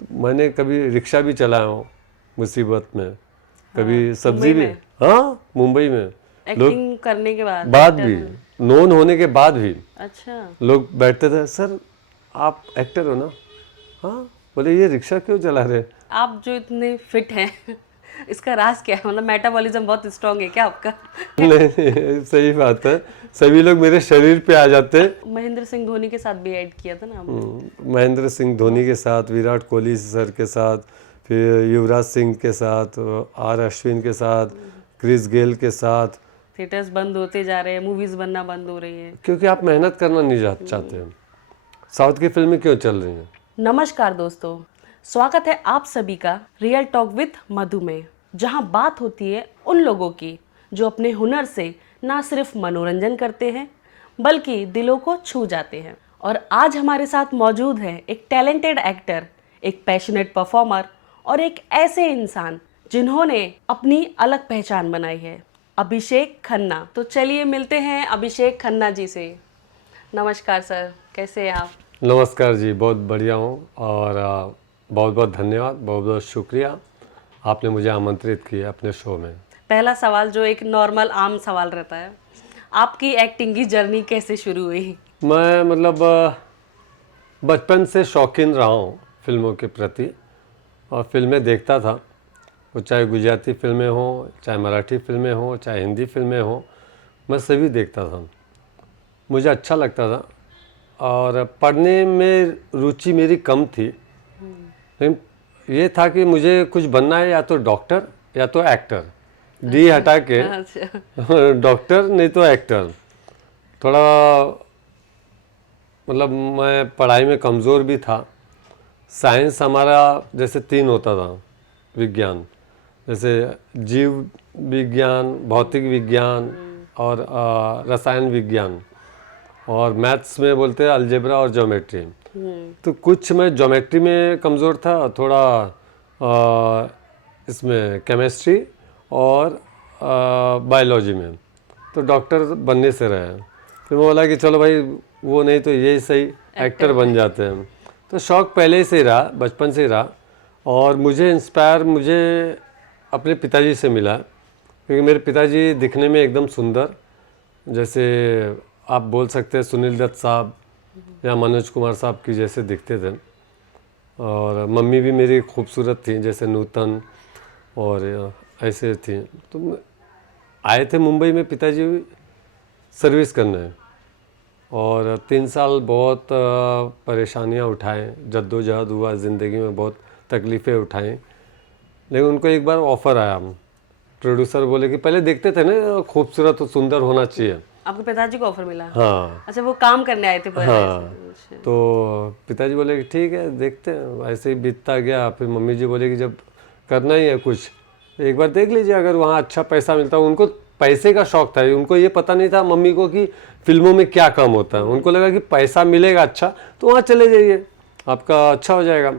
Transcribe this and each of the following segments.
तो मैंने कभी रिक्शा भी चलाया हूँ मुसीबत में, कभी हाँ, सब्जी भी। मुंबई में हाँ, मुंबई में लोग एक्टिंग करने के बाद बाद एक्टर भी, में। नोन होने के बाद भी अच्छा। लोग बैठते थे, सर आप एक्टर हो ना? हाँ। बोले ये रिक्शा क्यों चला रहे? आप जो इतने फिट हैं इसका राज क्या है? मतलब मेटाबॉलिज्म बहुत स्ट्रांग है क्या आपका? नहीं नहीं, सही बात है, सभी लोग मेरे शरीर पे आ जाते। महेंद्र सिंह धोनी के साथ भी ऐड किया था ना आपने? महेंद्र सिंह धोनी के साथ, विराट कोहली सर के साथ, फिर युवराज सिंह के साथ, आर अश्विन के साथ, क्रिस गेल के साथ। थिएटर्स बंद होते जा रहे हैं, मूवीज बनना बंद हो रही है। क्योंकि आप मेहनत करना नहीं चाहते हैं। साउथ की फिल्में क्यों चल रही हैं? नमस्कार दोस्तों, स्वागत है आप सभी का रियल टॉक विद मधु में, जहां बात होती है उन लोगों की जो अपने हुनर से ना सिर्फ मनोरंजन करते हैं बल्कि दिलों को छू जाते हैं। और आज हमारे साथ मौजूद है एक टैलेंटेड एक्टर, एक पैशनेट परफॉर्मर और एक ऐसे इंसान जिन्होंने अपनी अलग पहचान बनाई है, अभिषेक खन्ना। तो चलिए मिलते हैं अभिषेक खन्ना जी से। नमस्कार सर, कैसे हैं आप? नमस्कार जी, बहुत बढ़िया हूँ और बहुत बहुत धन्यवाद, बहुत बहुत शुक्रिया, आपने मुझे आमंत्रित किया अपने शो में। पहला सवाल जो एक नॉर्मल आम सवाल रहता है, आपकी एक्टिंग की जर्नी कैसे शुरू हुई? मैं मतलब बचपन से शौकीन रहा हूँ फिल्मों के प्रति, और फिल्में देखता था, वो चाहे गुजराती फिल्में हों, चाहे मराठी फिल्में हों, चाहे हिंदी फिल्में हों, मैं सभी देखता था, मुझे अच्छा लगता था। और पढ़ने में रुचि मेरी कम थी, लेकिन ये था कि मुझे कुछ बनना है, या तो डॉक्टर या तो एक्टर, डी हटा के अच्छा। डॉक्टर नहीं तो एक्टर। थोड़ा मतलब मैं पढ़ाई में कमज़ोर भी था। साइंस हमारा जैसे 3 होता था, विज्ञान जैसे जीव विज्ञान, भौतिक विज्ञान और रसायन विज्ञान, और मैथ्स में बोलते हैं अलजेब्रा और ज्योमेट्री। तो कुछ मैं ज्योमेट्री में कमज़ोर था, थोड़ा इसमें केमिस्ट्री और बायोलॉजी में, तो डॉक्टर बनने से रहे। फिर मैं बोला कि चलो भाई वो नहीं तो ये सही, एक्टर बन जाते हैं। तो शौक़ पहले से ही रहा, बचपन से ही रहा। और मुझे अपने पिताजी से मिला, क्योंकि मेरे पिताजी दिखने में एकदम सुंदर, जैसे आप बोल सकते हैं सुनील दत्त साहब या मनोज कुमार साहब की जैसे दिखते थे। और मम्मी भी मेरी खूबसूरत थी, जैसे नूतन और ऐसे थी। तो आए थे मुंबई में पिताजी सर्विस करने, और 3 साल बहुत परेशानियां उठाए, जद्दोजहद हुआ ज़िंदगी में, बहुत तकलीफ़ें उठाई। लेकिन उनको एक बार ऑफ़र आया, प्रोड्यूसर बोले कि पहले देखते थे ना, खूबसूरत और सुंदर होना चाहिए। आपके पिताजी को ऑफर मिला? हाँ। अच्छा, वो काम करने आए थे पर? हाँ। अच्छा। तो पिताजी बोले कि ठीक है देखते हैं, ऐसे ही बीतता गया। फिर मम्मी जी बोले कि जब करना ही है कुछ, एक बार देख लीजिए, अगर वहाँ अच्छा पैसा मिलता है। उनको पैसे का शौक था, उनको ये पता नहीं था मम्मी को कि फिल्मों में क्या काम होता है। उनको लगा कि पैसा मिलेगा अच्छा तो वहाँ चले जाइए, आपका अच्छा हो जाएगा।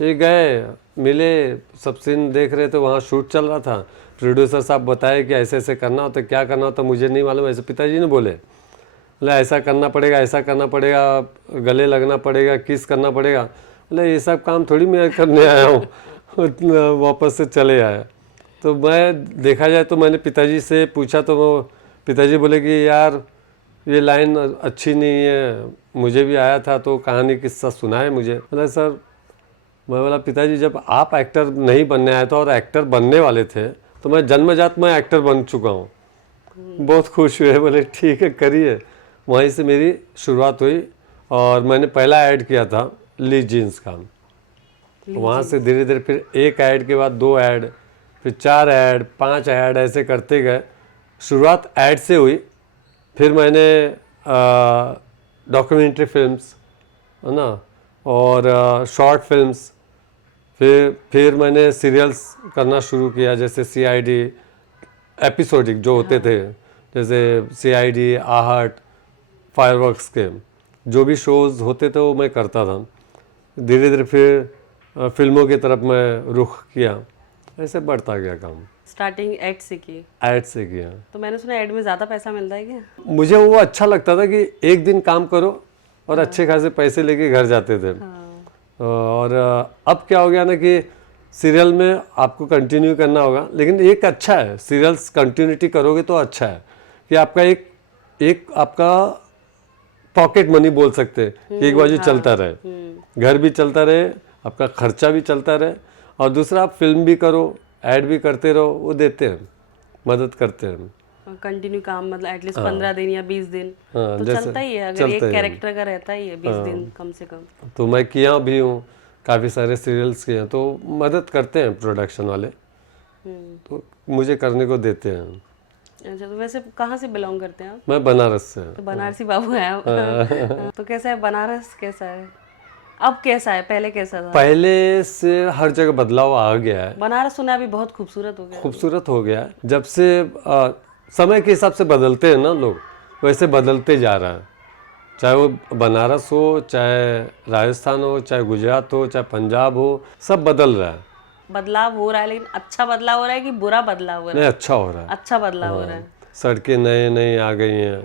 ये गए, मिले, सब सीन देख रहे थे, वहाँ शूट चल रहा था। प्रोड्यूसर साहब बताए कि ऐसे ऐसे करना होता, क्या करना होता मुझे नहीं मालूम, ऐसे पिताजी ने बोले ऐसा करना पड़ेगा, ऐसा करना पड़ेगा, गले लगना पड़ेगा, किस करना पड़ेगा। बोले ये सब काम थोड़ी मैं करने आया हूँ। वापस से चले आया। तो मैं देखा जाए तो मैंने पिताजी से पूछा, तो वो पिताजी बोले कि यार ये लाइन अच्छी नहीं है, मुझे भी आया था तो कहानी किस्सा सुना है मुझे। बोला सर, मैं बोला पिताजी जब आप एक्टर नहीं बनने आए थे और एक्टर बनने वाले थे, तो मैं जन्मजात मैं एक्टर बन चुका हूँ। बहुत खुश हुए, बोले ठीक है करिए। वहीं से मेरी शुरुआत हुई, और मैंने पहला ऐड किया था ली जीन्स का। वहाँ से धीरे धीरे फिर 1 ऐड के बाद 2 ऐड, फिर 4 ऐड, 5 ऐड, ऐसे करते गए। शुरुआत ऐड से हुई, फिर मैंने डॉक्यूमेंट्री फिल्म्स, है ना, और शॉर्ट फिल्म्स, फिर मैंने सीरियल्स करना शुरू किया, जैसे CID एपिसोडिक जो होते थे, जैसे CID, आहट, फायरवर्क्स के जो भी शोज़ होते थे वो मैं करता था। धीरे धीरे फिर फिल्मों की तरफ मैं रुख किया, ऐसे बढ़ता गया काम। स्टार्टिंग एड से की? ऐड से किया। तो मैंने सुना ऐड में ज़्यादा पैसा मिलता है क्या? मुझे वो अच्छा लगता था कि एक दिन काम करो और अच्छे खासे पैसे लेके घर जाते थे। और अब क्या हो गया ना कि सीरियल में आपको कंटिन्यू करना होगा, लेकिन एक अच्छा है सीरियल्स कंटिन्यूटी करोगे तो अच्छा है कि आपका एक आपका पॉकेट मनी बोल सकते हैं कि एक बाजू चलता रहे, घर भी चलता रहे, आपका खर्चा भी चलता रहे, और दूसरा आप फिल्म भी करो, ऐड भी करते रहो, वो देते हैं, मदद करते हैं। कंटिन्यू काम मतलब एटलीस्ट 15 दिन या 20 दिन हाँ, तो जैसे चलता ही है, अगर चलता एक ही है। कैरेक्टर का रहता ही है 20 दिन कम से कम। तो मैं किया भी हूँ, काफ़ी सारे सीरियल्स किए हैं, तो मदद करते हैं प्रोडक्शन वाले, तो मुझे करने को देते हैं। अच्छा, तो वैसे कहाँ से बिलोंग करते हैं आप? मैं बनारस से तो बनारसी बाबू हैं आप। तो कैसा है बनारस, कैसा है अब, कैसा है पहले कैसा था? पहले से हर जगह बदलाव आ गया है, बनारस सुना अभी बहुत खूबसूरत हो गया है। खूबसूरत हो गया है। जब से समय के हिसाब से बदलते हैं ना लोग, वैसे बदलते जा रहा है। चाहे वो बनारस हो, चाहे राजस्थान हो, चाहे गुजरात हो, चाहे पंजाब हो, सब बदल रहा है। बदलाव हो रहा है, लेकिन अच्छा बदलाव हो रहा है कि बुरा बदलाव हो रहा नहीं, है? अच्छा हो रहा है। अच्छा बदलाव हो रहा है। सड़कें नए नए आ गई हैं,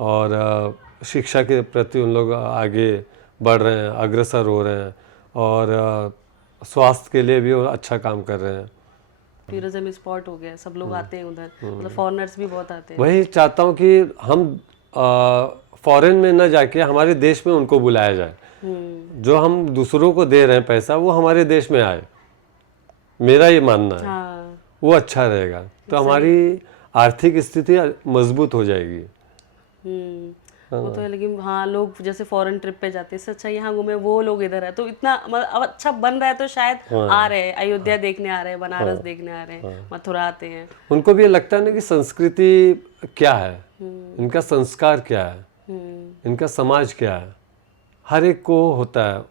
और शिक्षा के प्रति उन लोग आगे बढ़ रहे हैं, अग्रसर हो रहे हैं, और स्वास्थ्य के लिए भी वो अच्छा काम कर रहे हैं। टूरिज्म स्पॉट हो गया, सब लोग आते हैं उधर, मतलब फॉरेनर्स भी बहुत आते हैं। वही चाहता हूँ कि हम फॉरेन में न जाके हमारे देश में उनको बुलाया जाए। जो हम दूसरों को दे रहे हैं पैसा, वो हमारे देश में आए, मेरा ये मानना है। हाँ, वो अच्छा रहेगा, तो हमारी आर्थिक स्थिति मजबूत हो जाएगी। वो तो है, लेकिन हाँ लोग जैसे फॉरेन ट्रिप पे जाते हैं, इससे अच्छा यहाँ घूमे, वो लोग इधर है तो इतना मतलब अब अच्छा बन रहा है, तो शायद आ रहे हैं, अयोध्या देखने आ रहे हैं, बनारस देखने आ रहे हैं, मथुरा आते हैं। उनको भी ये लगता है ना कि संस्कृति क्या है, इनका संस्कार क्या है, इनका समाज क्या है। हर एक को होता है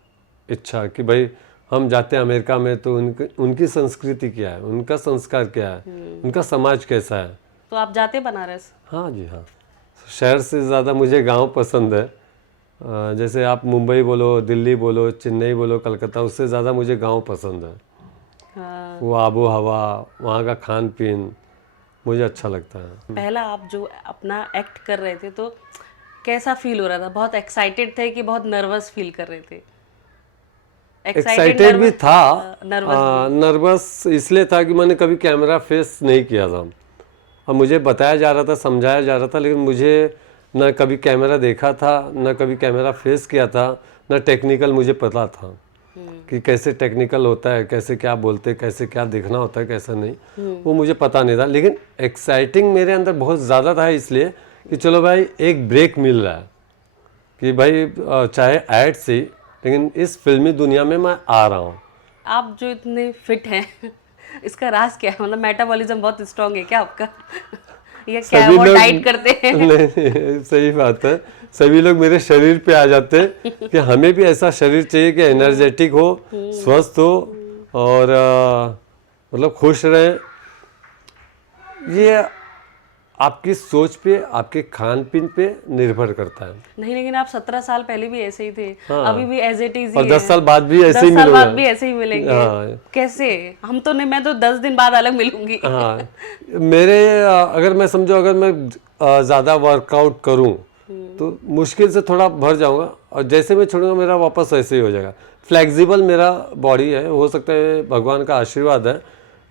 इच्छा कि भाई हम जाते हैं अमेरिका में, तो उनकी संस्कृति क्या है, उनका संस्कार क्या है, उनका समाज कैसा है। तो आप जाते हैं बनारस? हाँ जी हाँ, शहर से ज़्यादा मुझे गांव पसंद है। जैसे आप मुंबई बोलो, दिल्ली बोलो, चेन्नई बोलो, कलकत्ता, उससे ज़्यादा मुझे गांव पसंद है। हाँ। वो आबो हवा, वहाँ का खान पीन मुझे अच्छा लगता है। पहला आप जो अपना एक्ट कर रहे थे तो कैसा फील हो रहा था? बहुत एक्साइटेड थे कि बहुत नर्वस फील कर रहे थे? एक्साइटेड भी था, नर्वस नर्वस इसलिए था कि मैंने कभी कैमरा फेस नहीं किया था, और मुझे बताया जा रहा था, समझाया जा रहा था, लेकिन मुझे न कभी कैमरा देखा था, न कभी कैमरा फेस किया था, न टेक्निकल मुझे पता था कि कैसे टेक्निकल होता है, कैसे क्या बोलते, कैसे क्या दिखना होता है, कैसा नहीं, वो मुझे पता नहीं था। लेकिन एक्साइटिंग मेरे अंदर बहुत ज़्यादा था, इसलिए कि चलो भाई एक ब्रेक मिल रहा है, कि भाई चाहे ऐड से, लेकिन इस फिल्मी दुनिया में मैं आ रहा हूँ। आप जो इतने फिट हैं इसका राज क्या है? मतलब मेटाबॉलिज्म बहुत स्ट्रांग है क्या आपका? या क्या सभी वो लोग डाइट करते हैं? नहीं, सही बात है, सभी लोग मेरे शरीर पे आ जाते हैं कि हमें भी ऐसा शरीर चाहिए कि एनर्जेटिक हो, स्वस्थ हो, और मतलब खुश रहे। ये आपकी सोच पे, आपके खान पीन पे निर्भर करता है। नहीं, लेकिन आप 17 साल पहले भी ऐसे ही थे, अभी भी एज इट इज और ही 10 हैं। साल बाद भी ऐसे ही 10 साल मिलूंगा। बाद भी ऐसे ही मिलेंगे। हाँ। कैसे? हम तो नहीं, मैं तो 10 दिन बाद अलग मिलूंगी। हाँ, मेरे अगर मैं समझो, अगर मैं ज़्यादा वर्कआउट करूं तो मुश्किल से थोड़ा भर जाऊंगा, और जैसे मैं छोड़ूंगा मेरा वापस वैसे ही हो जाएगा। फ्लेक्सिबल मेरा बॉडी है, हो सकता है भगवान का आशीर्वाद है,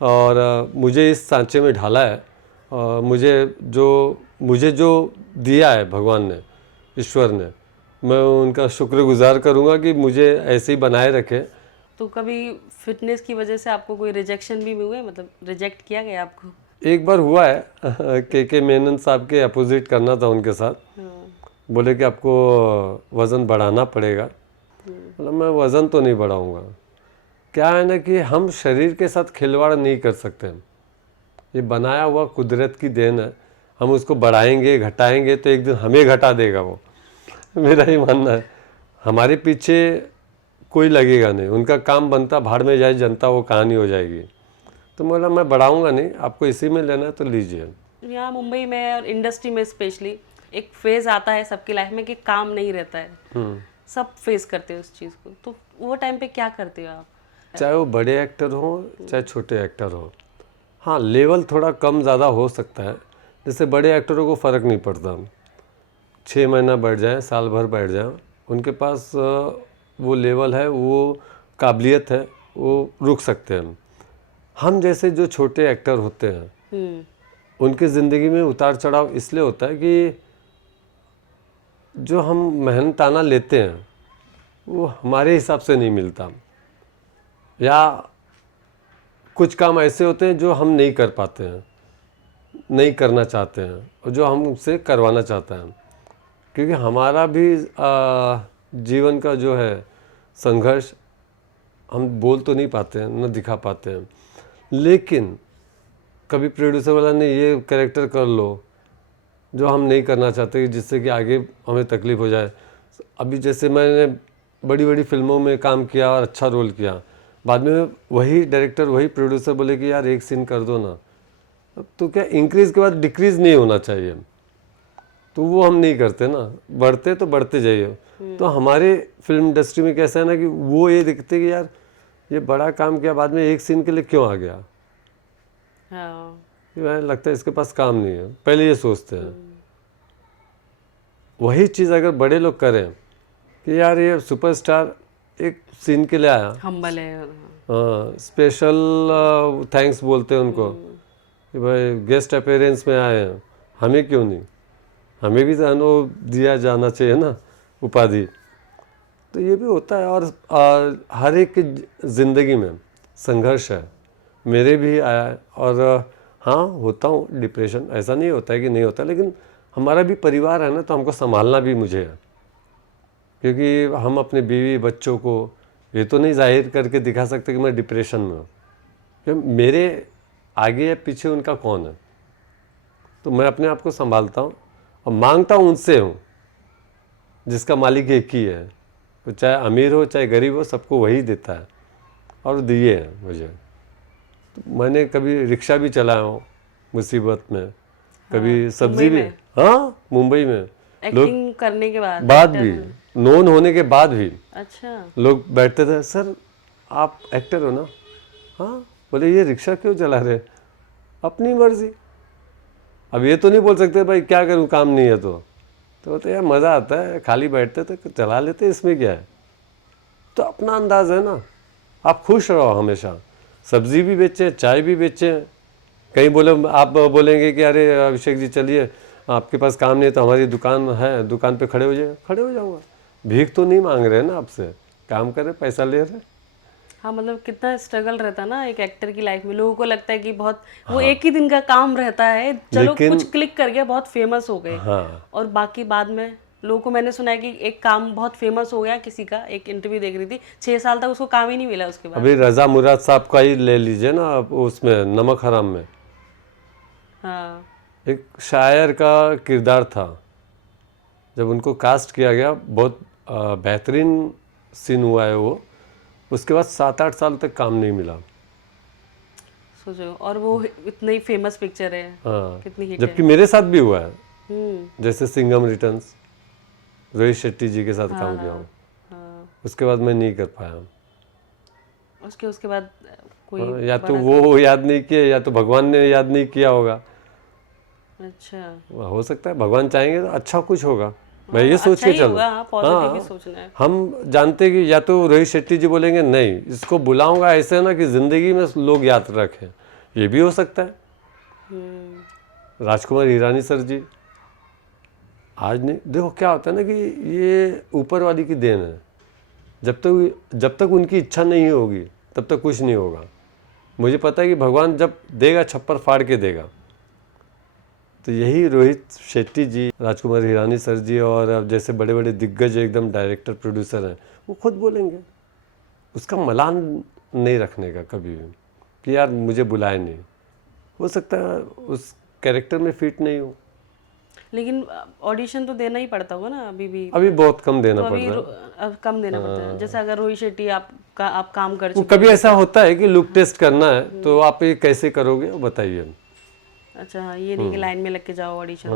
और मुझे इस सांचे में ढाला है, और मुझे जो दिया है भगवान ने, ईश्वर ने, मैं उनका शुक्रगुजार करूंगा कि मुझे ऐसे ही बनाए रखे। तो कभी फिटनेस की वजह से आपको कोई रिजेक्शन भी हुए, मतलब रिजेक्ट किया गया आपको? एक बार हुआ है, के मेनन साहब के अपोजिट करना था उनके साथ, बोले कि आपको वज़न बढ़ाना पड़ेगा। मतलब मैं वज़न तो नहीं बढ़ाऊंगा। क्या है ना कि हम शरीर के साथ खिलवाड़ नहीं कर सकते। ये बनाया हुआ कुदरत की देन है, हम उसको बढ़ाएंगे घटाएंगे तो एक दिन हमें घटा देगा वो। मेरा ही मानना है, हमारे पीछे कोई लगेगा नहीं, उनका काम बनता भाड़ में जाए जनता, वो कहानी हो जाएगी। तो बोला मैं बढ़ाऊंगा नहीं, आपको इसी में लेना है तो लीजिए। यहाँ मुंबई में और इंडस्ट्री में स्पेशली एक फेज आता है सबकी लाइफ में कि काम नहीं रहता है, सब फेस करते हो उस चीज़ को, तो वो टाइम पे क्या करते हो आप? चाहे वो बड़े एक्टर हो, चाहे छोटे एक्टर हो, हाँ लेवल थोड़ा कम ज़्यादा हो सकता है। जैसे बड़े एक्टरों को फ़र्क नहीं पड़ता, 6 महीना बैठ जाएं, साल भर बैठ जाएं, उनके पास वो लेवल है, वो काबिलियत है वो रुक सकते हैं। हम जैसे जो छोटे एक्टर होते हैं उनकी ज़िंदगी में उतार चढ़ाव इसलिए होता है कि जो हम मेहनताना लेते हैं वो हमारे हिसाब से नहीं मिलता, या कुछ काम ऐसे होते हैं जो हम नहीं कर पाते हैं, नहीं करना चाहते हैं, और जो हमसे करवाना चाहते हैं। क्योंकि हमारा भी जीवन का जो है संघर्ष हम बोल तो नहीं पाते हैं, न दिखा पाते हैं, लेकिन कभी प्रोड्यूसर वाला ने ये कैरेक्टर कर लो जो हम नहीं करना चाहते, जिससे कि आगे हमें तकलीफ़ हो जाए। अभी जैसे मैंने बड़ी बड़ी फिल्मों में काम किया और अच्छा रोल किया, बाद में वही डायरेक्टर वही प्रोड्यूसर बोले कि यार एक सीन कर दो ना, तो क्या इंक्रीज़ के बाद डिक्रीज़ नहीं होना चाहिए, तो वो हम नहीं करते ना, बढ़ते तो बढ़ते जाइए। तो हमारे फिल्म इंडस्ट्री में कैसा है ना कि वो ये दिखते कि यार ये बड़ा काम किया, बाद में एक सीन के लिए क्यों आ गया। हाँ। मुझे लगता है इसके पास काम नहीं है, पहले ये सोचते हैं। वही चीज़ अगर बड़े लोग करें कि यार ये सुपरस्टार एक सीन के लिए आया, हम्बल है। हाँ, स्पेशल थैंक्स बोलते हैं उनको कि भाई गेस्ट अपीयरेंस में आए हैं, हमें क्यों नहीं, हमें भी तो दिया जाना चाहिए ना उपाधि। तो ये भी होता है। और हर एक की ज़िंदगी में संघर्ष है, मेरे भी आया है। और हाँ, होता हूँ डिप्रेशन, ऐसा नहीं होता है कि नहीं होता, लेकिन हमारा भी परिवार है ना, तो हमको संभालना भी मुझे है। क्योंकि हम अपने बीवी बच्चों को ये तो नहीं जाहिर करके दिखा सकते कि मैं डिप्रेशन में हूँ, क्योंकि मेरे आगे या पीछे उनका कौन है। तो मैं अपने आप को संभालता हूँ और मांगता हूँ उनसे हूँ, जिसका मालिक एक ही है, तो चाहे अमीर हो चाहे गरीब हो, सबको वही देता है और दिए हैं मुझे। तो मैंने कभी रिक्शा भी चलाया हूँ मुसीबत में, कभी सब्जी भी। हाँ, मुंबई में एक्टिंग करने के बाद भी, नोन होने के बाद भी अच्छा, लोग बैठते थे, सर आप एक्टर हो ना? हाँ। बोले ये रिक्शा क्यों चला रहे? अपनी मर्जी। अब ये तो नहीं बोल सकते भाई क्या करूँ, काम नहीं है तो बोलते यार मज़ा आता है, खाली बैठते तो चला लेते, इसमें क्या है। तो अपना अंदाज है ना, आप खुश रहो हमेशा। सब्जी भी बेचें, चाय भी बेचें। कहीं बोले आप बोलेंगे कि अरे अभिषेक जी चलिए आपके पास काम नहीं है तो हमारी दुकान है, दुकान पे खड़े हो जाइए, खड़े हो जाऊँगा। भीख तो नहीं मांग रहे ना आपसे, काम कर रहे, पैसा ले रहे। हाँ, मतलब कितना स्ट्रगल रहता है ना एक एक्टर की लाइफ में। लोगों को लगता है कि बहुत वो एक ही दिन का काम रहता है, चलो कुछ क्लिक कर गया, बहुत फेमस हो गए। हाँ। और बाकी बाद में लोगों को, मैंने सुना है कि एक काम बहुत फेमस हो गया किसी का, एक इंटरव्यू देख रही थी, 6 साल तक उसको काम ही नहीं मिला उसके बाद। अभी रजा मुराद साहब का ही ले लीजिए ना, उसमें नमक हराम में हाँ। एक शायर का किरदार था, जब उनको कास्ट किया गया, बहुत बेहतरीन सीन हुआ है वो, उसके बाद 7-8 साल तक काम नहीं मिला। सोचो, और वो इतनी फेमस पिक्चर है। हाँ, कितनी हिट जबकि मेरे साथ भी हुआ है, है। जैसे सिंघम रिटर्न्स, रोहित शेट्टी जी के साथ काम किया हूँ। हाँ। उसके बाद मैं नहीं कर पाया। उसके बाद कोई हाँ, या तो वो याद नहीं किए, या तो भगवान ने याद नहीं किया होगा। अच्छा, हो सकता है भगवान चाहेंगे तो अच्छा कुछ होगा, मैं ये सोच अच्छा के ही चलूं। होगा, पॉजिटिव ही सोचना है। हम जानते कि या तो रोहित शेट्टी जी बोलेंगे नहीं इसको बुलाऊंगा ऐसे ना कि जिंदगी में लोग याद रखें, ये भी हो सकता है। राजकुमार हिरानी सर जी आज नहीं, देखो क्या होता है ना कि ये ऊपर वाली की देन है। जब तक उनकी इच्छा नहीं होगी तब तक कुछ नहीं होगा। मुझे पता है कि भगवान जब देगा छप्पर फाड़ के देगा। तो यही रोहित शेट्टी जी, राजकुमार हिरानी सर जी और अब जैसे बड़े बड़े दिग्गज एकदम डायरेक्टर प्रोड्यूसर हैं, वो खुद बोलेंगे। उसका मलान नहीं रखने का कभी भी कि यार मुझे बुलाए नहीं, हो सकता है उस कैरेक्टर में फिट नहीं हो। लेकिन ऑडिशन तो देना ही पड़ता होगा ना अभी भी। अभी बहुत कम देना तो अभी पड़ता है। अब कम देना पड़ता है। जैसे अगर रोहित शेट्टी आप काम कर वो चुके कभी ऐसा होता है कि लुक टेस्ट करना है तो आप ये कैसे करोगे वो बताइए। अच्छा, हाँ, ये नहीं कि लाइन में लग के जाओ ऑडिशन,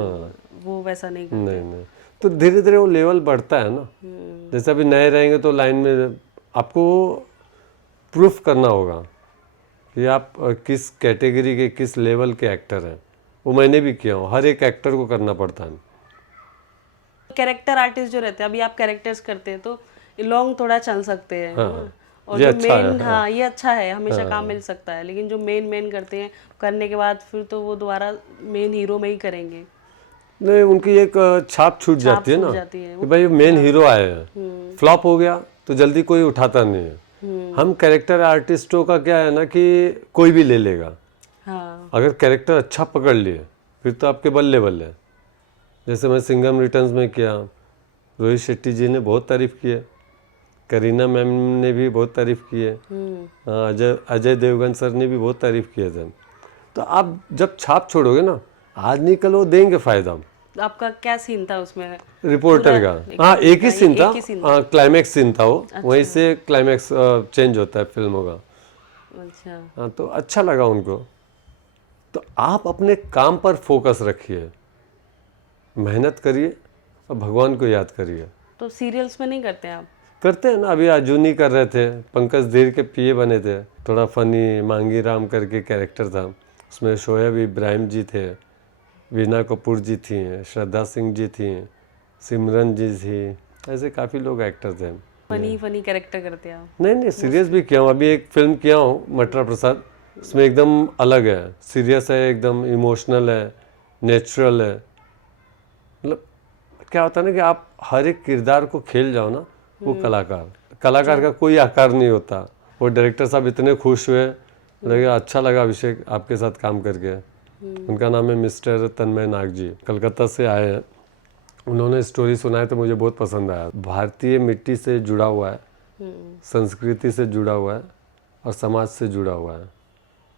वो वैसा नहीं करते। नहीं, तो धीरे धीरे वो लेवल बढ़ता है ना। जैसे अभी नए रहेंगे तो लाइन में आपको प्रूफ करना होगा कि आप किस कैटेगरी के किस लेवल के एक्टर हैं। वो मैंने भी किया हूँ, हर एक एक्टर को करना पड़ता है। कैरेक्टर आर्टिस्ट जो रहते हैं, अभी आप कैरेक्टर्स करते हैं तो लॉन्ग थोड़ा चल सकते हैं, है ना? और ये जो अच्छा है, मेन, हाँ ये अच्छा है, हमेशा काम मिल सकता है। लेकिन जो मेन करते हैं, करने के बाद फिर तो वो दोबारा मेन हीरो में ही करेंगे, नहीं उनकी एक छाप छूट छाप जाती है छूट ना जाती है कि भाई मेन हीरो आए हैं, फ्लॉप हो गया तो जल्दी कोई उठाता नहीं है। हम कैरेक्टर आर्टिस्टों का क्या है ना कि कोई भी ले लेगा, हाँ अगर कैरेक्टर अच्छा पकड़ लिए फिर तो आपके बल्ले बल्ले। जैसे मैं सिंघम रिटर्न्स में किया, रोहित शेट्टी जी ने बहुत तारीफ़ की है, करीना मैम ने भी बहुत तारीफ़ की है, हाँ, अजय अजय देवगन सर ने भी बहुत तारीफ़ किए थे। तो आप जब छाप छोड़ोगे ना, आज नहीं कल वो देंगे फ़ायदा। तो आपका क्या सीन था उसमें? रिपोर्टर पूरा का, हाँ एक ही सीन था, एक ही सीन हाँ क्लाइमैक्स सीन था वो, वहीं से क्लाइमैक्स चेंज होता है फिल्मों का। अच्छा, हाँ तो अच्छा लगा उनको। तो आप अपने काम पर फोकस रखिए, मेहनत करिए और भगवान को याद करिए। तो सीरियल्स में नहीं करते आप? करते हैं ना, अभी अजूनी कर रहे थे, पंकज धीर के पीए बने थे, थोड़ा फनी मांगी राम करके कैरेक्टर था, उसमें शोएब इब्राहिम जी थे, वीना कपूर जी थी, श्रद्धा सिंह जी थी, सिमरन जी थी, ऐसे काफ़ी लोग एक्टर थे। फनी कैरेक्टर करते हैं आप? नहीं सीरियस भी किया हूँ, अभी एक फिल्म किया हूँ मटरा प्रसाद, उसमें एकदम अलग है, सीरियस है, एकदम इमोशनल है, नेचुरल है। मतलब क्या होता है ना कि आप हर एक किरदार को खेल जाओ ना, वो कलाकार का कोई आकार नहीं होता। वो डायरेक्टर साहब इतने खुश हुए, लगे अच्छा लगा अभिषेक आपके साथ काम करके। उनका नाम है मिस्टर तन्मय नाग जी, कलकत्ता से आए हैं। उन्होंने स्टोरी सुनाया तो मुझे बहुत पसंद आया। भारतीय मिट्टी से जुड़ा हुआ है, संस्कृति से जुड़ा हुआ है और समाज से जुड़ा हुआ है।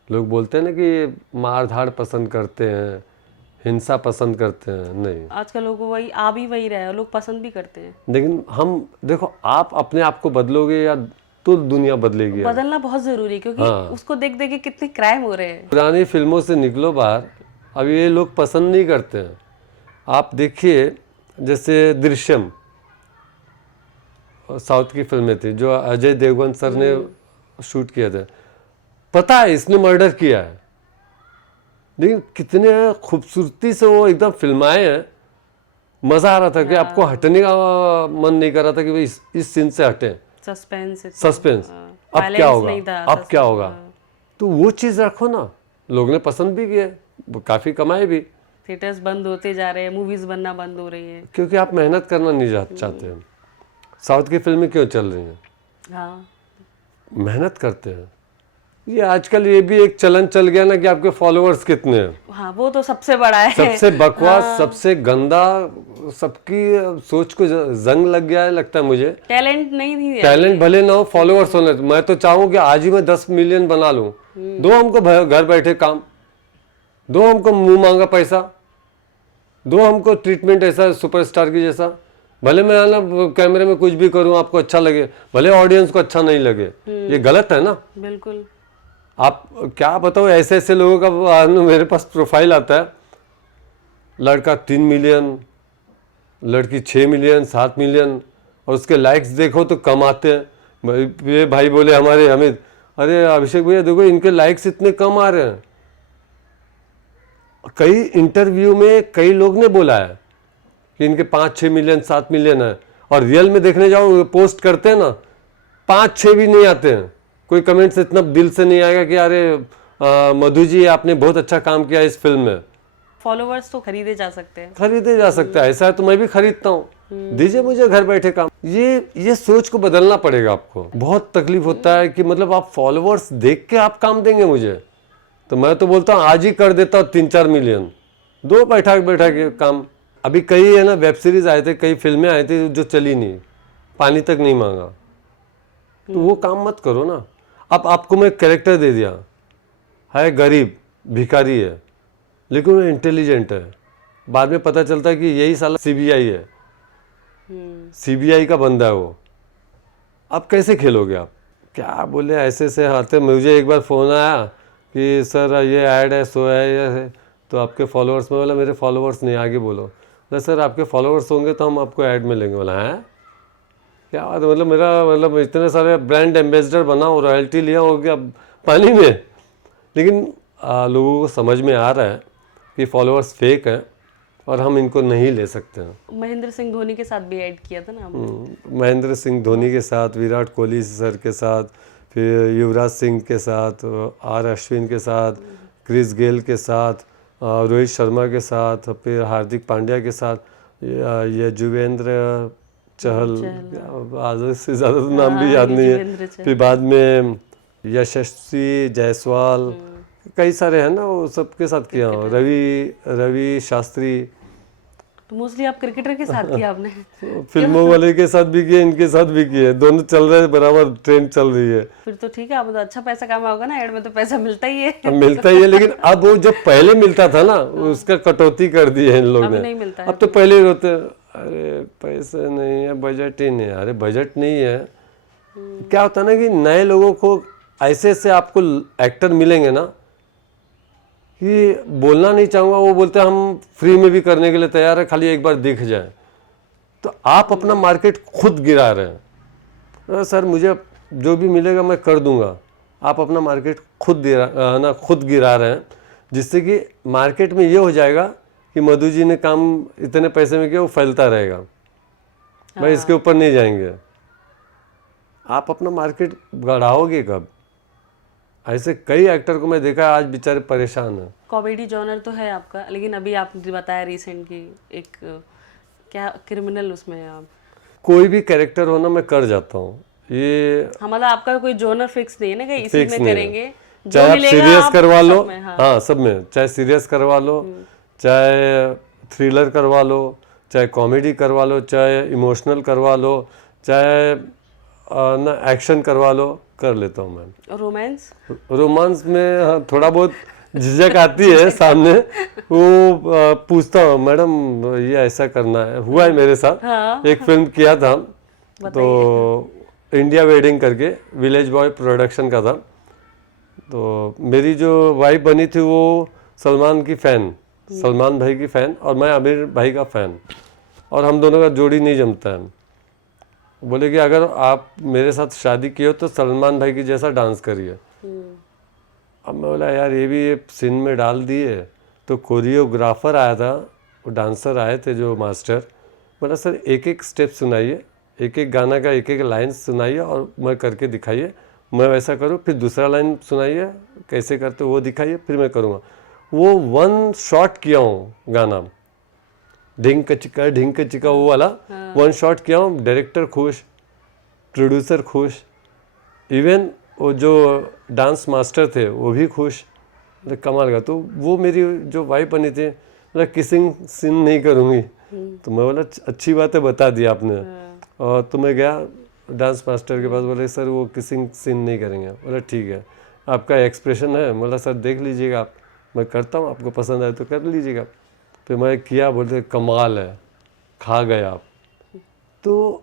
लोग बोलते हैं ना कि मार धाड़ पसंद करते हैं, हिंसा पसंद करते हैं, नहीं। आजकल लोगों को वही आ भी वही रहा है, लोग पसंद भी करते हैं। लेकिन हम देखो, आप अपने आप को बदलोगे या तो दुनिया बदलेगी। बदलना बहुत जरूरी है, क्योंकि उसको देख देख के कितने क्राइम हो रहे हैं। पुरानी फिल्मों से निकलो बाहर, अब ये लोग पसंद नहीं करते हैं। आप देखिए जैसे दृश्यम, साउथ की फिल्में थी जो अजय देवगन सर ने शूट किया था, पता है इसने मर्डर किया है, लेकिन कितने खूबसूरती से वो एकदम फिल्माए हैं, मजा आ रहा था कि आपको हटने का मन नहीं कर रहा था कि भाई इस सीन से हटें। सस्पेंस अब क्या होगा, अब क्या होगा। तो वो चीज़ रखो ना, लोग ने पसंद भी किए, काफ़ी कमाए भी। थिएटर्स बंद होते जा रहे हैं, मूवीज बनना बंद हो रही है, क्योंकि आप मेहनत करना नहीं चाहते हैं। साउथ की फिल्में क्यों चल रही हैं? हाँ मेहनत करते हैं। ये आजकल ये भी एक चलन चल गया ना कि आपके फॉलोअर्स कितने हैं। हाँ, वो तो सबसे बड़ा है, सबसे बकवास, सबसे गंदा, सबकी सोच को जंग लग गया है लगता है मुझे। टैलेंट नहीं थी, टैलेंट भले ना हो, फॉलोअर्स होने। मैं तो चाहूँ कि आज ही मैं 10 मिलियन बना लूँ, दो हमको घर बैठे काम, दो हमको मुंह मांगा पैसा, दो हमको ट्रीटमेंट ऐसा सुपरस्टार की जैसा। भले मैं ना कैमरे में कुछ भी करूँ, आपको अच्छा लगे, भले ऑडियंस को अच्छा नहीं लगे, ये गलत है ना। बिल्कुल। आप क्या बताओ, ऐसे ऐसे लोगों का मेरे पास प्रोफाइल आता है, लड़का 3 मिलियन, लड़की 6 मिलियन 7 मिलियन, और उसके लाइक्स देखो तो कम आते हैं। ये भाई बोले हमारे अमित, अरे अभिषेक भैया देखो इनके लाइक्स इतने कम आ रहे हैं। कई इंटरव्यू में कई लोग ने बोला है कि इनके 5-6 मिलियन 7 मिलियन है, और रियल में देखने जाओ पोस्ट करते हैं ना, 5-6 भी नहीं आते हैं। कोई कमेंट्स इतना दिल से नहीं आएगा कि अरे मधु जी आपने बहुत अच्छा काम किया इस फिल्म में। फॉलोवर्स तो खरीदे जा सकते हैं, खरीदे जा सकता है, ऐसा है तो मैं भी खरीदता हूँ, दीजिए मुझे घर बैठे काम। ये सोच को बदलना पड़ेगा आपको। बहुत तकलीफ होता है कि मतलब आप फॉलोवर्स देख के आप काम देंगे मुझे, तो मैं तो बोलता हूँ आज ही कर देता हूँ 3-4 मिलियन, दो बैठा के काम। अभी कई है ना वेब सीरीज आए थे, कई फिल्में आए थे जो चली नहीं, पानी तक नहीं मांगा, तो वो काम मत करो ना। अब आपको मैं कैरेक्टर दे दिया है, गरीब भिखारी है, लेकिन वो इंटेलिजेंट है, बाद में पता चलता है कि यही साला सीबीआई है, सीबीआई का बंदा है वो। अब कैसे खेलोगे आप? क्या बोले ऐसे से आते। मुझे एक बार फ़ोन आया कि सर ये ऐड है, सो है, ये है, तो आपके फॉलोअर्स में, बोला मेरे फॉलोअर्स नहीं, आगे बोलो। बोला सर आपके फॉलोअर्स होंगे तो हम आपको ऐड में लेंगे। बोला है क्या बात है, मतलब इतने सारे ब्रांड एम्बेसडर बना हो, रॉयल्टी लिया हो गया पानी में। लेकिन लोगों को समझ में आ रहा है कि फॉलोअर्स फेक हैं और हम इनको नहीं ले सकते हैं। महेंद्र सिंह धोनी के साथ भी ऐड किया था ना आपने। महेंद्र सिंह धोनी के साथ, विराट कोहली सर के साथ, फिर युवराज सिंह के साथ, आर अश्विन के साथ, क्रिस गेल के साथ, रोहित शर्मा के साथ, फिर हार्दिक पांड्या के साथ, ये युजवेंद्र चहल, आधे से ज़्यादा तो नाम भी याद नहीं है। फिर बाद में यशस्वी जायसवाल, कई सारे हैं ना, वो सबके साथ किया हूँ। रवि शास्त्री। तो मोस्टली आप क्रिकेटर के साथ किया आपने। फिल्मों वाले के साथ भी किए, इनके साथ भी किए, दोनों चल रहे हैं, बराबर ट्रेंड चल रही है। फिर तो ठीक है, आप तो अच्छा पैसा कमा होगा ना, एड में तो पैसा मिलता ही है। अब मिलता ही है, लेकिन अब वो जब पहले मिलता था ना, उसका कटौती कर दी है इन लोग अब ने। नहीं मिलता है। अब तो पहले ही रोते, अरे पैसे नहीं है, बजट ही नहीं है। अरे बजट नहीं है, क्या होता है ना कि नए लोगों को ऐसे ऐसे आपको एक्टर मिलेंगे ना कि बोलना नहीं चाहूँगा, वो बोलते हैं हम फ्री में भी करने के लिए तैयार है, खाली एक बार दिख जाए। तो आप अपना मार्केट खुद गिरा रहे हैं। अरे सर मुझे जो भी मिलेगा मैं कर दूंगा, आप अपना मार्केट खुद गिरा रहे हैं, जिससे कि मार्केट में ये हो जाएगा कि मधु जी ने काम इतने पैसे में किया, वो फैलता रहेगा। भाई इसके ऊपर नहीं जाएंगे। आप अपना मार्केट बढ़ाओगे कब? ऐसे कई एक्टर को मैं देखा है, आज बेचारे परेशान हैं। कॉमेडी जॉनर तो है आपका, लेकिन अभी आपने बताया रिसेंट की एक क्या क्रिमिनल, उसमें आप कोई भी कैरेक्टर हो ना, मैं कर जाता हूँ। ये मतलब आपका कोई जॉनर फिक्स नहीं है ना कि इसी में करेंगे, चाहे आप सीरियस करवा लो, हाँ। हाँ सब में, चाहे सीरियस करवा लो, चाहे थ्रिलर करवा लो, चाहे कॉमेडी करवा लो, चाहे इमोशनल करवा लो, चाहे ना एक्शन करवा लो, कर लेता हूँ मैं। रोमांस रोमांस में हाँ, थोड़ा बहुत झिझक आती है सामने, वो पूछता हूँ मैडम ये ऐसा करना है। हुआ है मेरे साथ। हाँ। एक फिल्म किया था, तो इंडिया वेडिंग करके विलेज बॉय प्रोडक्शन का था। तो मेरी जो वाइफ बनी थी वो सलमान की फ़ैन, सलमान भाई की फ़ैन, और मैं आमिर भाई का फ़ैन, और हम दोनों का जोड़ी नहीं जमता है। बोले कि अगर आप मेरे साथ शादी किए हो तो सलमान भाई की जैसा डांस करिए। अब मैं बोला यार ये भी ये सीन में डाल दिए। तो कोरियोग्राफर आया था, वो डांसर आए थे जो मास्टर, बोला सर एक एक स्टेप सुनाइए, एक एक गाना का एक एक लाइन सुनाइए और मैं करके दिखाइए, मैं वैसा करूँ, फिर दूसरा लाइन सुनाइए कैसे करते वो दिखाइए, फिर मैं करूँगा। वो 1 शॉट किया हूँ गाना, ढिंक चिका वो वाला 1 शॉट किया हूँ। डायरेक्टर खुश, प्रोड्यूसर खुश, इवन वो जो डांस मास्टर थे वो भी खुश, कमाल का। तो वो मेरी जो वाइफ बनी थी, मतलब किसिंग सीन नहीं करूँगी। तो मैं बोला अच्छी बात है, बता दिया आपने। और तो मैं गया डांस मास्टर के पास, बोले सर वो किसिंग सीन नहीं करेंगे। बोला ठीक है, आपका एक्सप्रेशन है। बोला सर देख लीजिएगा आप, मैं करता हूँ, आपको पसंद आए तो कर लीजिएगा। फिर मैं किया, बोलते कमाल है, खा गए आप। तो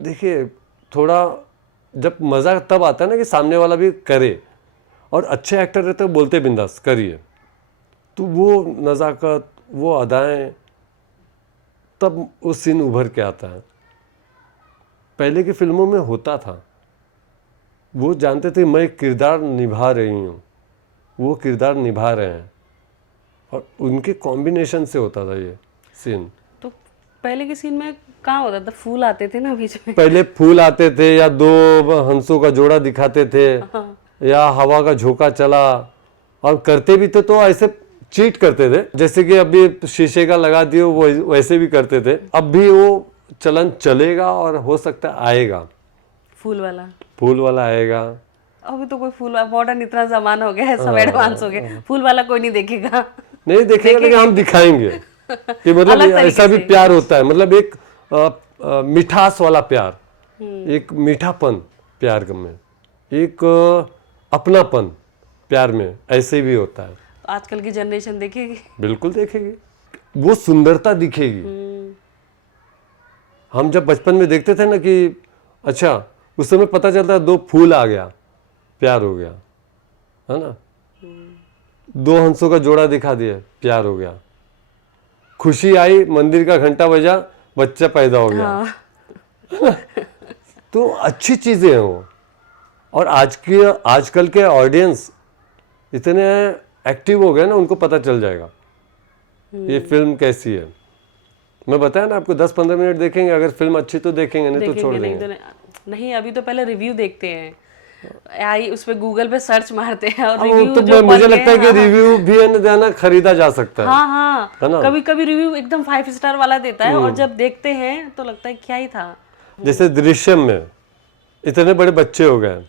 देखिए थोड़ा जब मज़ा तब आता है ना कि सामने वाला भी करे, और अच्छे एक्टर रहते हैं बोलते बिंदास करिए, तो वो नज़ाकत, वो अदाएं, तब वो सीन उभर के आता है। पहले की फिल्मों में होता था, वो जानते थे मैं किरदार निभा रही हूँ, वो किरदार निभा रहे हैं, और उनके कॉम्बिनेशन से होता था ये सीन। तो पहले के सीन में कहाँ होता था, फूल आते थे ना बीच में। पहले फूल आते थे, या 2 हंसों का जोड़ा दिखाते थे, या हवा का झोंका चला, और करते भी थे तो ऐसे चीट करते थे, जैसे कि अभी शीशे का लगा दिए वो वैसे भी करते थे। अब भी वो चलन चलेगा और हो सकता है आएगा, फूल वाला आएगा। अभी तो कोई फूल, मॉडर्न इतना जमाना हो गया है, सब एडवांस हो गया, फूल वाला कोई नहीं देखेगा। नहीं देखेगा, लेकिन हम दिखाएंगे कि मतलब ऐसा भी प्यार होता है, मतलब एक मिठास वाला प्यार, एक मीठापन प्यार में, एक अपनापन प्यार में, ऐसे भी होता है। तो आजकल की जनरेशन देखेगी, बिल्कुल देखेगी, वो सुंदरता दिखेगी। हम जब बचपन में देखते थे ना कि अच्छा, उस समय पता चलता है 2 फूल आ गया, प्यार हो गया, है ना, 2 हंसों का जोड़ा दिखा दिया, प्यार हो गया, खुशी आई, मंदिर का घंटा बजा, बच्चा पैदा हो गया। हाँ। तो अच्छी चीजें हैं वो। और आजकल के ऑडियंस इतने एक्टिव हो गए ना, उनको पता चल जाएगा ये फिल्म कैसी है। मैं बताया ना आपको 10-15 मिनट देखेंगे, अगर फिल्म अच्छी तो देखेंगे, नहीं तो छोड़ देखेंगे देंगे। नहीं तो नहीं, अभी तो पहले रिव्यू देखते हैं, आई उस पे गूगल पे सर्च मारते हैं और अब वो रिव्यू तो जो मुझे पढ़ लगता है के, कि रिव्यू भी है ना देना खरीदा जा सकता है। हाँ हाँ, है ना? कभी कभी रिव्यू एकदम 5 स्टार वाला देता है और जब देखते हैं तो लगता है क्या ही था। जैसे दृश्यम में इतने बड़े बच्चे हो गए,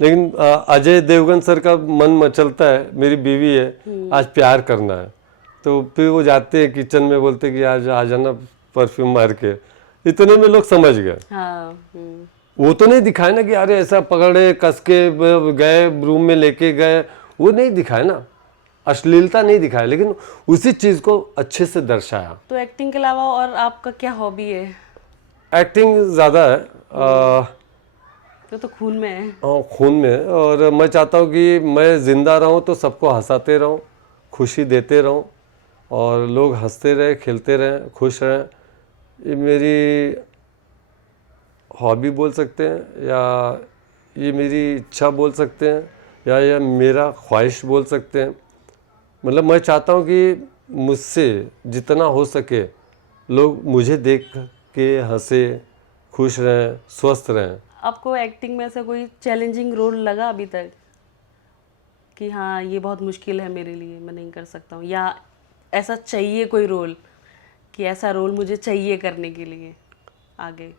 लेकिन अजय देवगन सर का मन मचलता है, मेरी बीवी है, आज प्यार करना है, तो फिर वो जाते हैं किचन में, बोलते कि आज आ जाना परफ्यूम मार के, इतने में लोग समझ गए। हाँ वो तो नहीं दिखाए ना कि अरे ऐसा पकड़े कस के गए रूम में लेके गए, वो नहीं दिखाए ना, अश्लीलता नहीं दिखाए, लेकिन उसी चीज को अच्छे से दर्शाया। तो एक्टिंग के अलावा और आपका क्या हॉबी है? एक्टिंग ज़्यादा है, तो खून में है। खून में है, और मैं चाहता हूँ कि मैं ज़िंदा रहूँ तो सबको हंसाते रहूँ, खुशी देते रहूँ, और लोग हंसते रहे, खेलते रहें, खुश रहें। ये मेरी हॉबी बोल सकते हैं, या ये मेरी इच्छा बोल सकते हैं, या ये मेरा ख्वाहिश बोल सकते हैं। मतलब मैं चाहता हूँ कि मुझसे जितना हो सके लोग मुझे देख के हंसे, खुश रहें, स्वस्थ रहें। आपको एक्टिंग में ऐसा कोई चैलेंजिंग रोल लगा अभी तक कि हाँ ये बहुत मुश्किल है मेरे लिए, मैं नहीं कर सकता हूँ, या ऐसा चाहिए कोई रोल कि ऐसा रोल मुझे चाहिए करने के लिए आगे?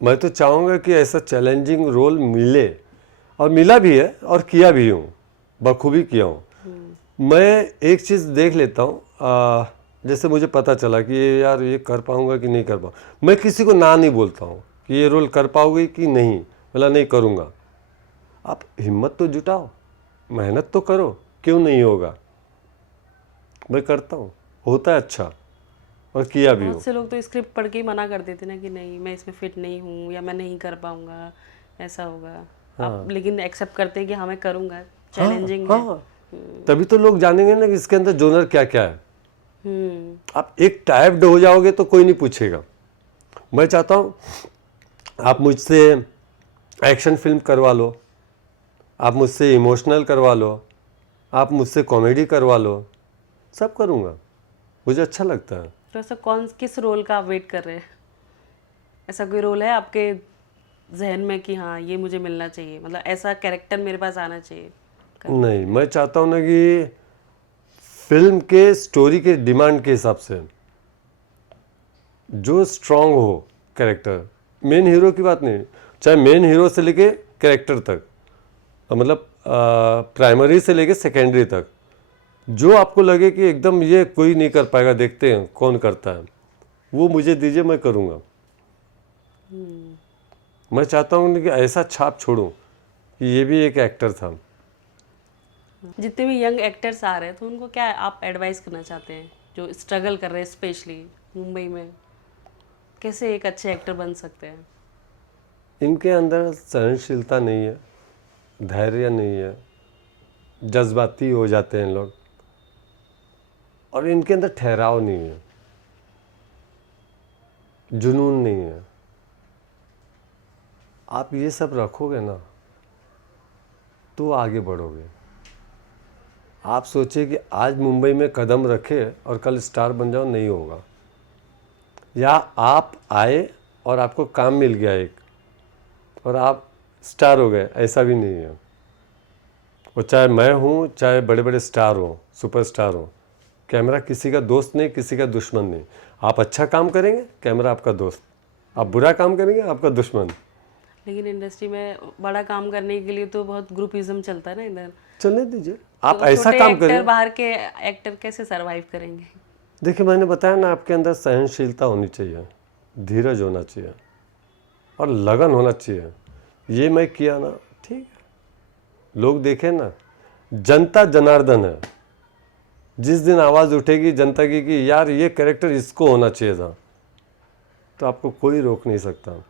मैं तो चाहूँगा कि ऐसा चैलेंजिंग रोल मिले, और मिला भी है और किया भी हूँ, बखूबी किया हूँ। मैं एक चीज़ देख लेता हूँ, जैसे मुझे पता चला कि ये यार ये कर पाऊँगा कि नहीं कर पाऊँ, मैं किसी को ना नहीं बोलता हूँ कि ये रोल कर पाओगे कि नहीं, बोला नहीं करूँगा। आप हिम्मत तो जुटाओ, मेहनत तो करो, क्यों नहीं होगा। मैं करता हूँ, होता है अच्छा, और किया भी हूँ। बहुत से लोग तो स्क्रिप्ट पढ़ के ही मना कर देते ना कि नहीं मैं इसमें फिट नहीं हूँ, या मैं नहीं कर पाऊंगा, ऐसा होगा। आप लेकिन एक्सेप्ट करते हैं कि हाँ मैं करूँगा, चैलेंजिंग है। हाँ, तभी तो लोग जानेंगे ना कि इसके अंदर जोनर क्या क्या है। आप एक टाइप्ड हो जाओगे तो कोई नहीं पूछेगा। मैं चाहता हूँ आप मुझसे एक्शन फिल्म करवा लो, आप मुझसे इमोशनल करवा लो, आप मुझसे कॉमेडी करवा लो, सब करूँगा, मुझे अच्छा लगता है। तो ऐसा किस रोल का आप वेट कर रहे हैं? ऐसा कोई रोल है आपके जहन में कि हाँ ये मुझे मिलना चाहिए, मतलब ऐसा कैरेक्टर मेरे पास आना चाहिए? नहीं, मैं चाहता हूँ ना कि फिल्म के स्टोरी के डिमांड के हिसाब से जो स्ट्रांग हो कैरेक्टर, मेन हीरो की बात नहीं, चाहे मेन हीरो से लेके कैरेक्टर तक, मतलब प्राइमरी से लेके सेकेंडरी तक, जो आपको लगे कि एकदम ये कोई नहीं कर पाएगा, देखते हैं कौन करता है, वो मुझे दीजिए, मैं करूँगा। मैं चाहता हूँ कि ऐसा छाप छोड़ूं कि ये भी एक एक्टर था। जितने भी यंग एक्टर्स आ रहे हैं तो उनको क्या आप एडवाइस करना चाहते हैं, जो स्ट्रगल कर रहे हैं स्पेशली मुंबई में, कैसे एक अच्छे एक्टर बन सकते हैं? इनके अंदर सहनशीलता नहीं है, धैर्य नहीं है, जज्बाती हो जाते हैं लोग, और इनके अंदर ठहराव नहीं है, जुनून नहीं है। आप ये सब रखोगे ना तो आगे बढ़ोगे। आप सोचिए कि आज मुंबई में कदम रखे और कल स्टार बन जाओ, नहीं होगा। या आप आए और आपको काम मिल गया एक और आप स्टार हो गए, ऐसा भी नहीं है। वो चाहे मैं हूँ, चाहे बड़े बड़े स्टार हो, सुपरस्टार हो, कैमरा किसी का दोस्त नहीं, किसी का दुश्मन नहीं। आप अच्छा काम करेंगे, कैमरा आपका दोस्त, आप बुरा काम करेंगे, आपका दुश्मन। लेकिन इंडस्ट्री में बड़ा काम करने के लिए तो बहुत ग्रुपिज्म चलता है ना इधर। चलने दीजिए, आप तो ऐसा छोटे काम एक्टर, करें। बाहर के एक्टर कैसे सरवाइव करेंगे? देखिए, मैंने बताया ना, आपके अंदर सहनशीलता होनी चाहिए, धीरज होना चाहिए, और लगन होना चाहिए। ये मैं किया ना, ठीक है, लोग देखें ना, जनता जनार्दन है। जिस दिन आवाज़ उठेगी जनता की कि यार ये कैरेक्टर इसको होना चाहिए था, तो आपको कोई रोक नहीं सकता।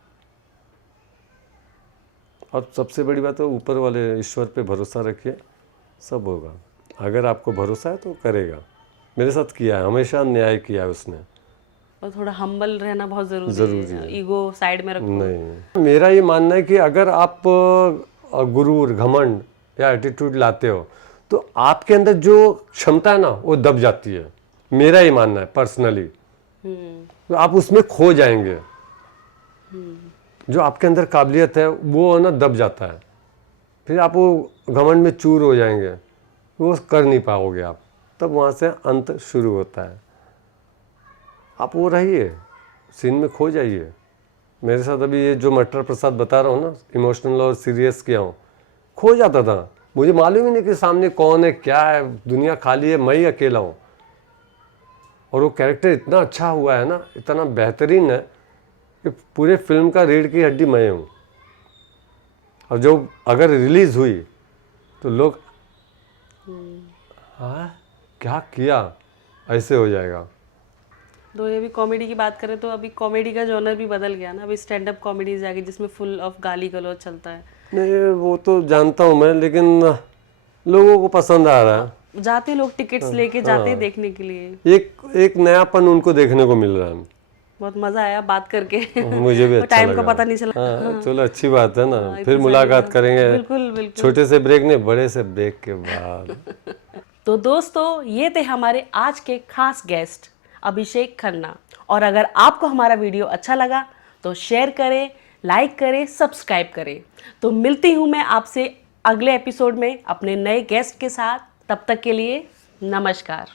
और सबसे बड़ी बात है, ऊपर वाले ईश्वर पे भरोसा रखिए, सब होगा। अगर आपको भरोसा है तो करेगा। मेरे साथ किया है, हमेशा न्याय किया है उसने। और थोड़ा हम्बल रहना बहुत ज़रूरी है, ईगो साइड में रखो। नहीं, मेरा ये मानना है कि अगर आप गुरूर, घमंड या एटीट्यूड लाते हो तो आपके अंदर जो क्षमता है ना वो दब जाती है, मेरा ही मानना है पर्सनली। तो आप उसमें खो जाएंगे, जो आपके अंदर काबिलियत है वो है ना दब जाता है, फिर आप वो घमंड में चूर हो जाएंगे, वो कर नहीं पाओगे आप, तब वहाँ से अंत शुरू होता है। आप वो रहिए, सीन में खो जाइए। मेरे साथ अभी ये जो मटर प्रसाद बता रहा हूँ ना, इमोशनल और सीरियस किया हूँ, खो जाता था, मुझे मालूम ही नहीं कि सामने कौन है, क्या है, दुनिया खाली है, मैं ही अकेला हूँ। और वो कैरेक्टर इतना अच्छा हुआ है ना, इतना बेहतरीन है कि पूरे फिल्म का रीढ़ की हड्डी मैं हूँ। और जो अगर रिलीज़ हुई तो लोग हाँ क्या किया, ऐसे हो जाएगा। तो ये भी कॉमेडी की बात करें तो अभी कॉमेडी का जॉनर भी बदल गया ना, अभी स्टैंड अप कॉमेडीज आ गई जिसमें फुल ऑफ गाली गलौज चलता है। नहीं वो तो जानता हूँ मैं, लेकिन लोगों को पसंद आ रहा है। जाते लोग टिकट्स लेके जाते हैं देखने के लिए। एक नयापन उनको देखने को मिल रहा है। बहुत मजा आया बात करके। मुझे भी अच्छा टाइम लगा। का पता नहीं चला। हाँ चलो अच्छी बात है ना, फिर मुलाकात करेंगे। बिल्कुल बिल्कुल। छोटे से ब्रेक नहीं, बड़े से ब्रेक के बाद। तो दोस्तों ये थे हमारे आज के खास गेस्ट अभिषेक खन्ना। और अगर आपको हमारा वीडियो अच्छा लगा तो शेयर करें, लाइक करें, सब्सक्राइब करें। तो मिलती हूँ मैं आपसे अगले एपिसोड में अपने नए गेस्ट के साथ। तब तक के लिए नमस्कार।